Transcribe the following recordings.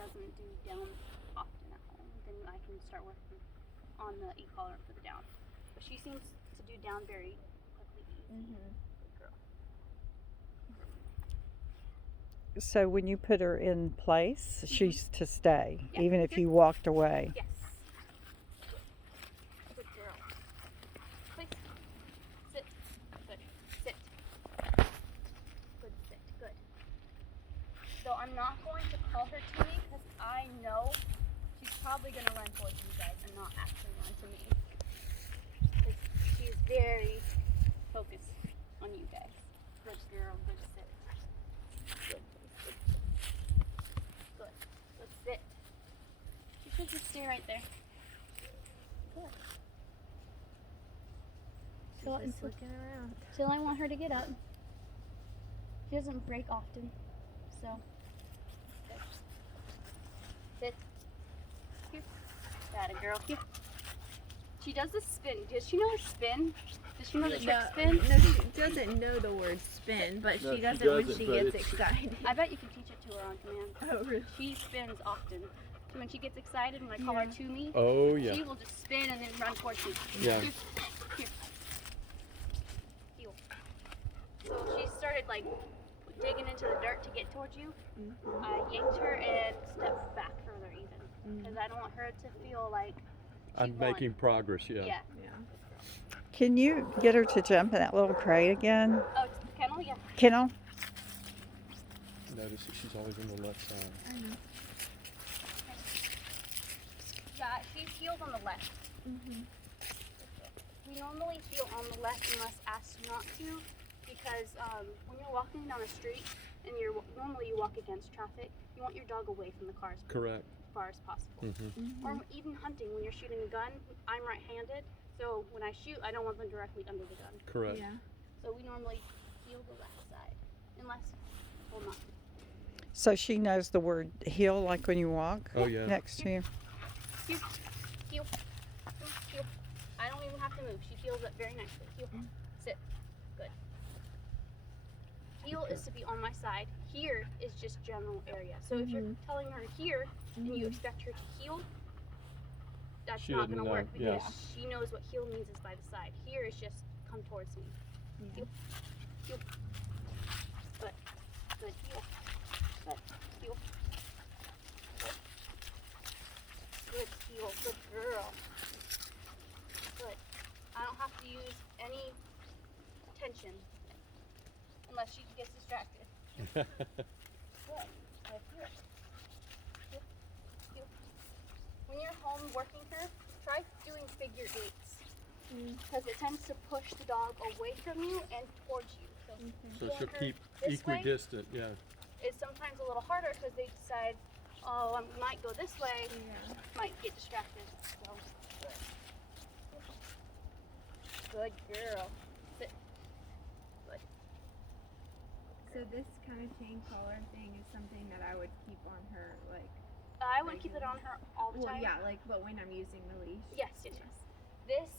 doesn't do down often at home, then I can start working on the e-collar for the down. But she seems to do down very quickly. Good girl. So when you put her in place, she's to stay, Yeah. even if you walked away. Yes. Good girl. Please. Sit. Good. Sit. Good sit. Good. So I'm not going to call her to me because I know she's probably going to run towards you guys and not actually run to me. Because she is very focused on you guys. Good girl. Good sit. Good. Good. Good. Good sit. You should just stay right there. Good. She's just looking around. Till I want her to get up. She doesn't break often, so sit. Sit. Here. Got it, girl. Here. She does the spin. Does she know her spin? Does she know the trick spin? No, she doesn't know the word spin, but No, she she does it when doesn't, she but gets it's- excited. I bet you can teach it to her on command. Oh, really? She spins often. So when she gets excited, when I call her to me, Oh, yeah. she will just spin and then run towards me. Yeah. Here. Here. Heel. So she started like digging into the dirt to get towards you. I yanked her and stepped back further even. Because I don't want her to feel like she I'm won. making progress, yeah. Yeah. Can you get her to jump in that little crate again? Oh, it's the kennel? Yeah. Kennel? Notice that she's always on the left side. I know. Yeah, she's healed on the left. We normally heel on the left unless asked not to, because when you're walking down a street and normally you walk against traffic, you want your dog away from the cars Correct. as far as possible. Mm-hmm. Or even hunting, when you're shooting a gun, I'm right-handed, so when I shoot, I don't want them directly under the gun. Correct. Yeah. So we normally heel the left side, unless, well, not. So she knows the word heel, like when you walk Oh, yeah. next to you. Heel, heel, heel. I don't even have to move. She heels up very nicely. Heel, sit, good. Heel is to be on my side. Here is just general area. So if you're telling her here and you expect her to heel, that's She not doesn't going to know, work because yeah. she knows what heel means is by the side. Here is just come towards me. Heel, heel, good, good, heel, good, heel. Good heel, good girl. Good. I don't have to use any tension unless she gets distracted. Good. Good. Here. Heel. Heel. When you're home working her, try doing figure eights because it tends to push the dog away from you and towards you. So, So heeling she'll her keep this way equidistant, yeah. is sometimes a little harder because they decide, oh, I might go this way, might get distracted. So, good. Good girl. Sit. Good. So this kind of chain collar thing is something that I would keep on her, like. I would keep it on her all the Well, time. yeah, like, but when I'm using the leash. Yes, yes, yes. This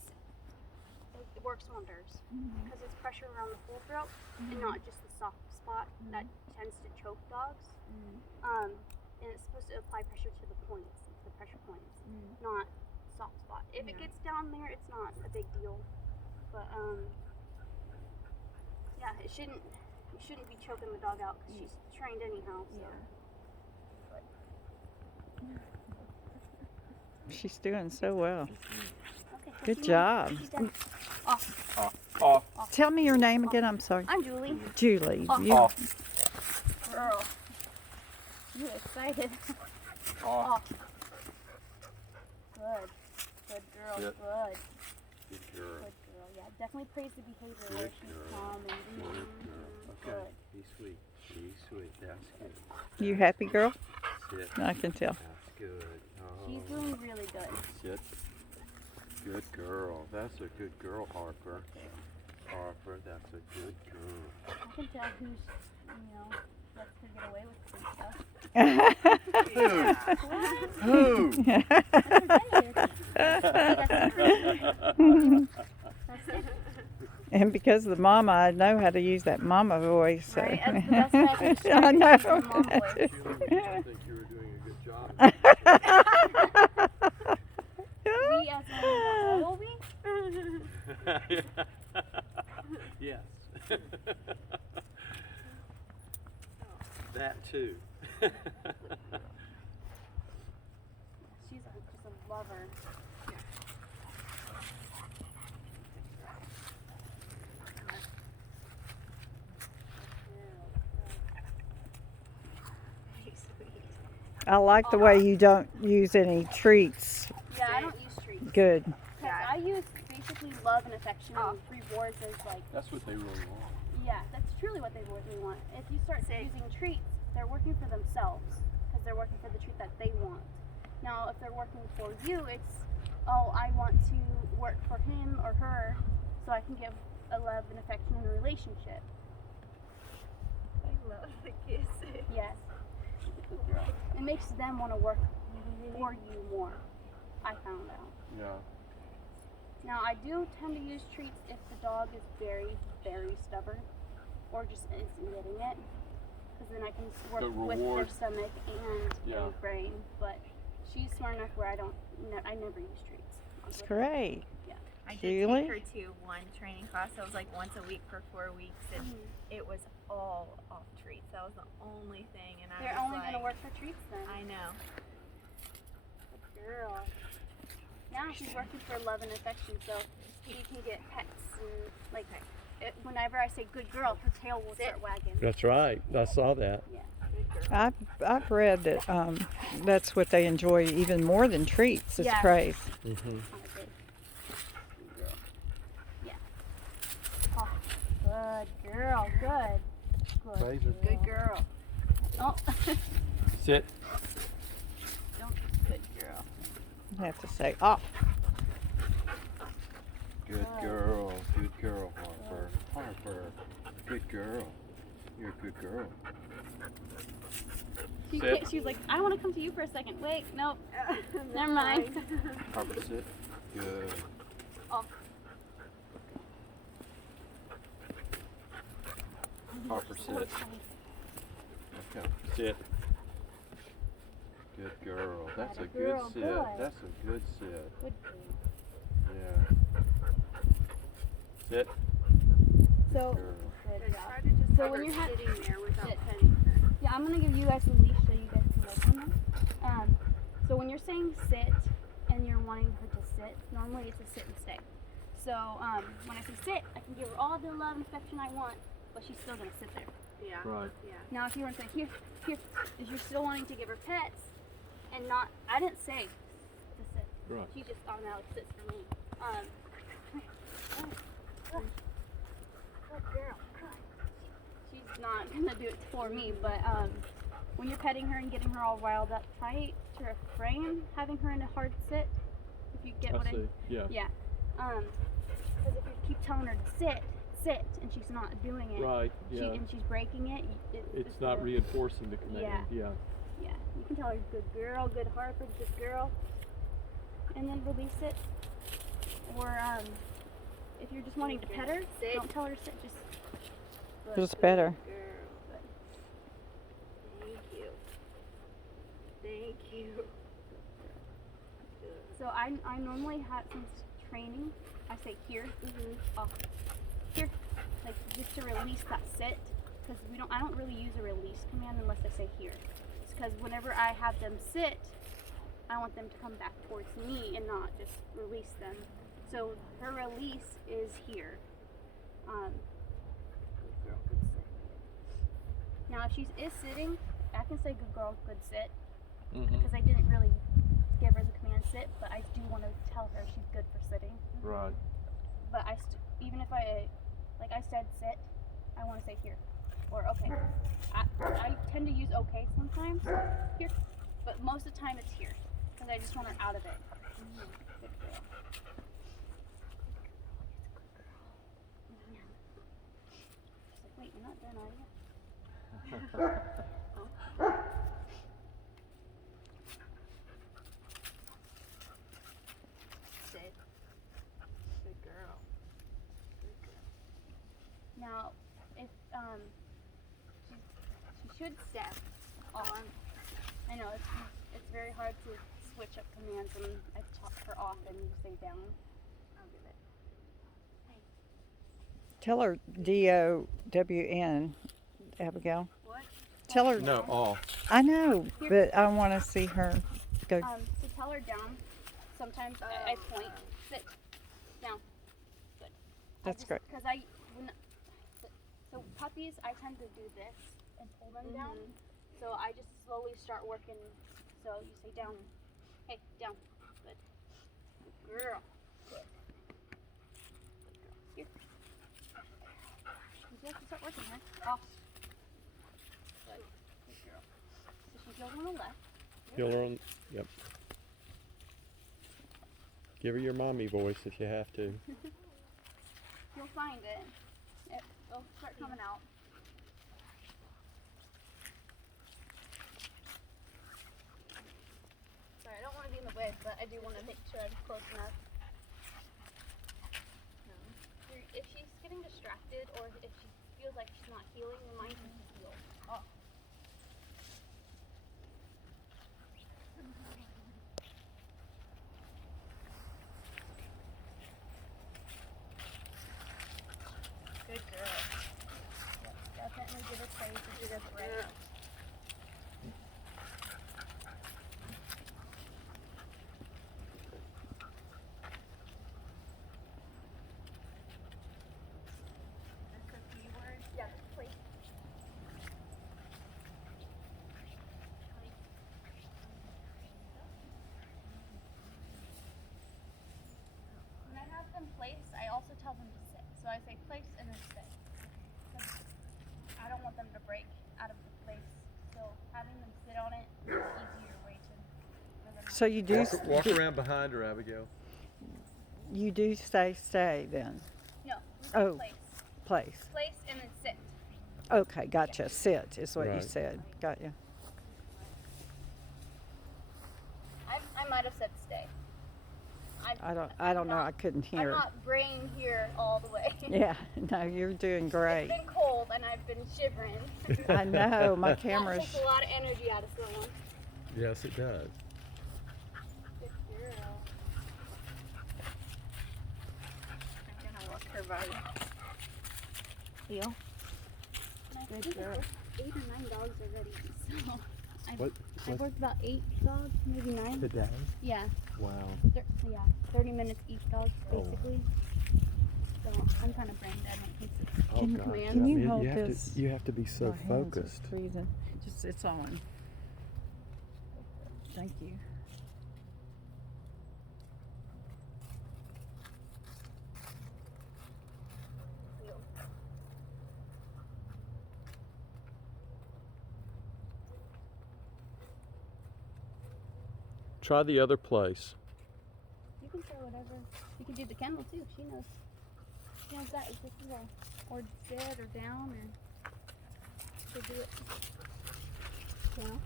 it works wonders because it's pressure around the full throat and not just the soft spot that tends to choke dogs. And it's supposed to apply pressure to the points, the pressure points, not soft spot. If it gets down there, it's not a big deal. But yeah, you shouldn't be choking the dog out because she's trained anyhow. So. She's doing so well. Okay, Good job. she's done. Off. Off. Tell me your name again. I'm sorry. I'm Julie. Julie. Off. You- Off. Girl. You excited. Off. Good. Good girl. Sit. Good. Good girl. Good girl. Yeah, definitely praise the behavior where Good she's girl. calm and Good girl. Okay. Be sweet. Be sweet. That's good. You happy, girl? Sit. I can tell. That's good. Oh. She's doing really good. Sit. Good girl. That's a good girl, Harper. Harper, that's a good girl. I can tell who's, lets her get away with some stuff. Who? That's it. And because of the mama, I know how to use that mama voice. So. Right, that's the best way I can describe I it, know. is the mom voice. Julie, I think you were doing a good job We as in the royal we? Yes. That too. She's just a lover. I like the way you don't use any treats. Yeah, I don't use treats. Good. Because I use basically love and affection and rewards as like, That's what they really want. yeah, that's truly what they really want. If you start using treats, they're working for themselves because they're working for the treat that they want. Now, if they're working for you, it's, oh, I want to work for him or her so I can give a love and affection in a relationship. I love the kisses. Yes. It makes them want to work for you more, I found out. Yeah. Now, I do tend to use treats if the dog is very, very stubborn or just isn't getting it. Because then I can work with their stomach and their brain. But she's smart enough where I never use treats. That's great. Yeah. I did take her to one training class. That was like once a week for 4 weeks, and it was all off treats. That was the only thing, and They're only going to work for treats then. I know. Good girl. Now she's working for love and affection, so she can get pets and like. Whenever I say good girl, her tail will start wagging. That's right. I saw that. Yeah. I've read that that's what they enjoy even more than treats is praise. Mm-hmm. Yeah. Oh, good girl. Good. Praise her. Good girl. Oh. Sit. Don't. Good girl. You have to say, oh. Good girl. Good girl, Harper. Harper. Good girl. You're a good girl. She was like, I want to come to you for a second. Wait, nope. Never mind. Harper, sit. Good. Oh. Harper, sit. Okay. Sit. Good girl. That's a good girl, sit. good. That's a good sit. Good girl. Yeah. Sit. So, Girl. good job. Try to just So have when her you're sitting there without sit. petting her. Yeah, I'm gonna give you guys a leash so you guys can work on them. So when you're saying sit and you're wanting her to sit, normally it's a sit and stay. So when I say sit, I can give her all the love and affection I want, but she's still gonna sit there. Yeah. Right. Yeah. Now if you want to say here, is you're still wanting to give her pets and not, I didn't say to sit. Right. She just automatically sits for me. Good girl. She's not gonna do it for me, but when you're petting her and getting her all riled up, try to refrain having her in a hard sit. If you get what I mean. Yeah. Yeah. Because if you keep telling her to sit, and she's not doing it, Right. Yeah. and she's breaking it, It's not reinforcing the command. Yeah. You can tell her good girl, good Harper, good girl, and then release it. Or if you're just wanting to pet her, don't tell her to sit. Just better. Thank you. Thank you. So I normally have, since training, I say here, off, here, like just to release that sit, because I don't really use a release command unless I say here. It's because whenever I have them sit, I want them to come back towards me and not just release them. So her release is here. Good girl, good sit. Now if she is sitting, I can say good girl, good sit, Mm-hmm. because I didn't really give her the command sit, but I do want to tell her she's good for sitting. Right. But even if I said sit, I want to say here or okay. I tend to use okay sometimes here, but most of the time it's here because I just want her out of it. Good girl. She's like, wait, you're not done, are you? Sit. Good girl. Now, if she should step on. I know it's very hard to switch up commands when I chop her off and you say down. I'll do it. Tell her DOWN, Abigail. What? Tell her. No, all. I know, but I want to see her go. To tell her down, sometimes I point. Sit. Down. Good. That's great. Because so puppies, I tend to do this and pull them down. So I just slowly start working. So you say down. Hey, down. Good. Good girl. Good. Good girl. Here. You have to start working, huh? Off. Good. Good girl. So she goes on the left. Feel her on. Yep. Give her your mommy voice if you have to. You'll find it. It'll start coming out. Sorry, I don't want to be in the way, but I do want to make sure I'm close enough. If she's getting distracted or if she feels like she's not healing, remind her to heal. Oh. Good girl. Yep, definitely give her praise and do this right. Yeah, please. When I have them place, I also tell them to sit. So I say place and then sit. 'Cause I don't want them to break out of the place. So having them sit on it is an easier way to for them. So you do. Walk around behind her, Abigail. You do stay then. No, we say Oh. place. Place. Place and then sit. Okay, gotcha. Sit is what you Right. said. Got you. I might have said stay. I don't know. I couldn't I'm hear. not brain here all the way. Yeah, no, you're doing great. It's been cold and I've been shivering. I know, my That camera's. takes a lot of energy out of someone. Yes, it does. Good girl. I'm gonna walk her body. Heel. I think I worked 8 or 9 dogs already. So What? I've worked about 8 dogs, maybe 9. Today? Yeah. Wow. Yeah. 30 minutes each dog, Oh. basically. So I'm kind of brain dead when it comes to Oh, Can- gosh. can you I mean, hold have this? To, you have to be so My hands are focused. freezing. Just it's on. Thank you. Try the other place. You can try whatever. You can do the kennel too. She knows. She knows that. If this is a, or sit or down or. She'll do it. Kennel.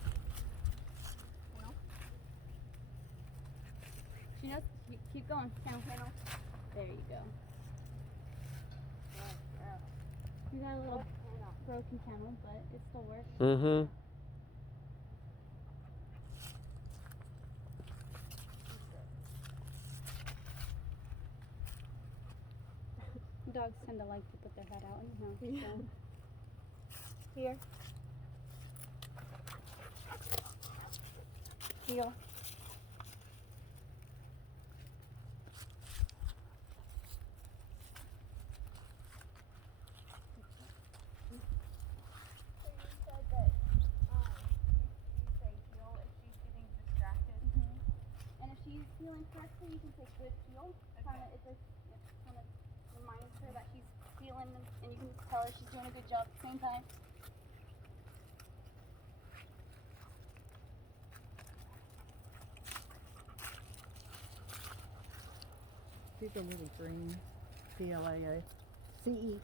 Kennel. She knows. Keep going. Kennel. Kennel. There you go. You got a little broken kennel, but it still works. Mm-hmm. Dogs tend to like to put their head out anyhow. So. Here. Heel. So you said that you say heel if she's getting distracted. And if she's feeling correctly, you can say good heel. Kind of, it kind of reminds her that she's feeling, and you can just tell her she's doing a good job at the same time. She's a little green. CLAA. CE.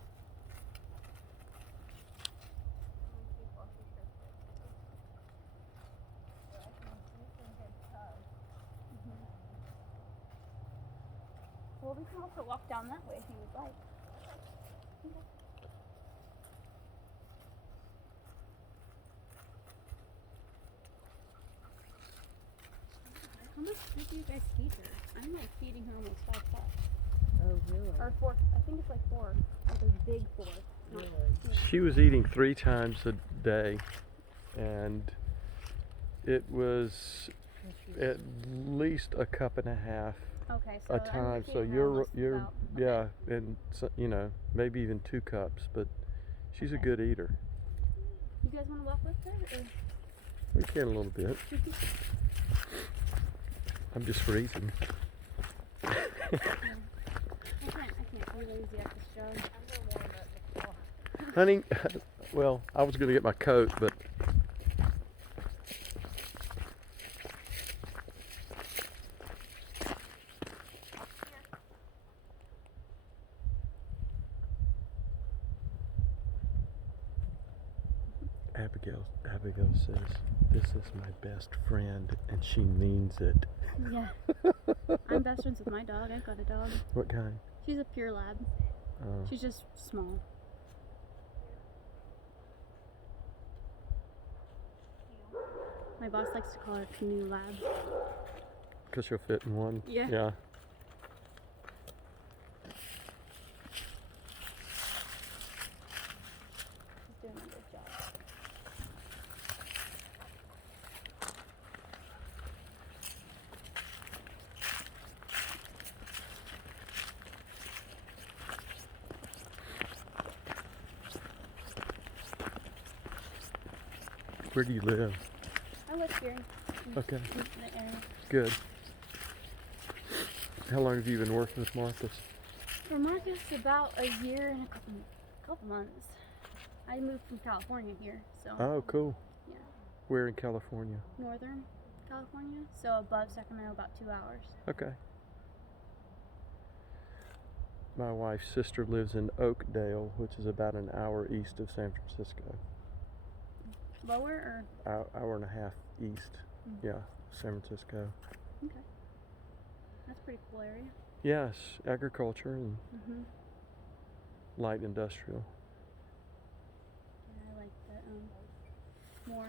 Well, we can also walk down that way if you would like. How much food do you guys feed her? I'm like feeding her almost 5 cups. Oh, really? Or 4. I think it's like 4. Like a big 4. Not- yeah. She was eating 3 times a day, and it was at least a cup and a half Okay, so a time. So you're yeah, and so, you know, maybe even 2 cups. But she's a Okay. good eater. You guys want to walk with her? Or? We can a little bit. I'm just freezing. I can't be lazy at this job. Honey, well, I was going to get my coat, but Abigail says, "This is my best friend," and she means it. Yeah. I'm best friends with my dog. I've got a dog. What kind? She's a pure lab. Oh. She's just small. My boss likes to call her Canoe Lab. Because she'll fit in one? Yeah. Yeah. She's doing a good job. Where do you live? I live here Okay, in the area. good. How long have you been working with Marcus? For Marcus, about a year and a couple months. I moved from California here, so Oh, cool. yeah, Where in California? northern California, so above Sacramento, about 2 hours. Okay. My wife's sister lives in Oakdale, which is about an hour east of San Francisco. Lower Hour and a half east. Mm. Yeah, San Francisco. or okay, that's a pretty cool area. Yes, agriculture and Mhm. light industrial. Yeah, I like the more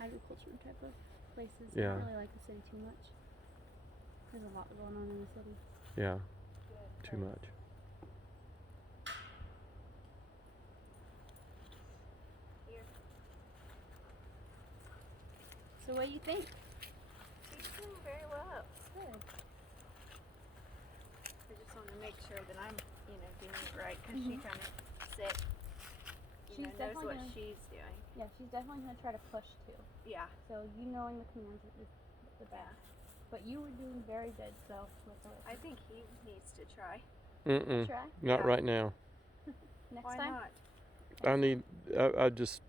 agriculture type of places. I Yeah. don't really like the city too much. There's a lot going on in the city. Yeah, too much. So what do you think? She's doing very well. Good. I just want to make sure that I'm, doing it right because she kind of sick. She's Knows definitely what gonna- she's doing. Yeah, she's definitely gonna try to push too. Yeah. So you knowing the commands is the best. But you were doing very good, so let's I think he needs to try. Mm-mm. try Not Yeah. right now. next Why time. not? I need. I just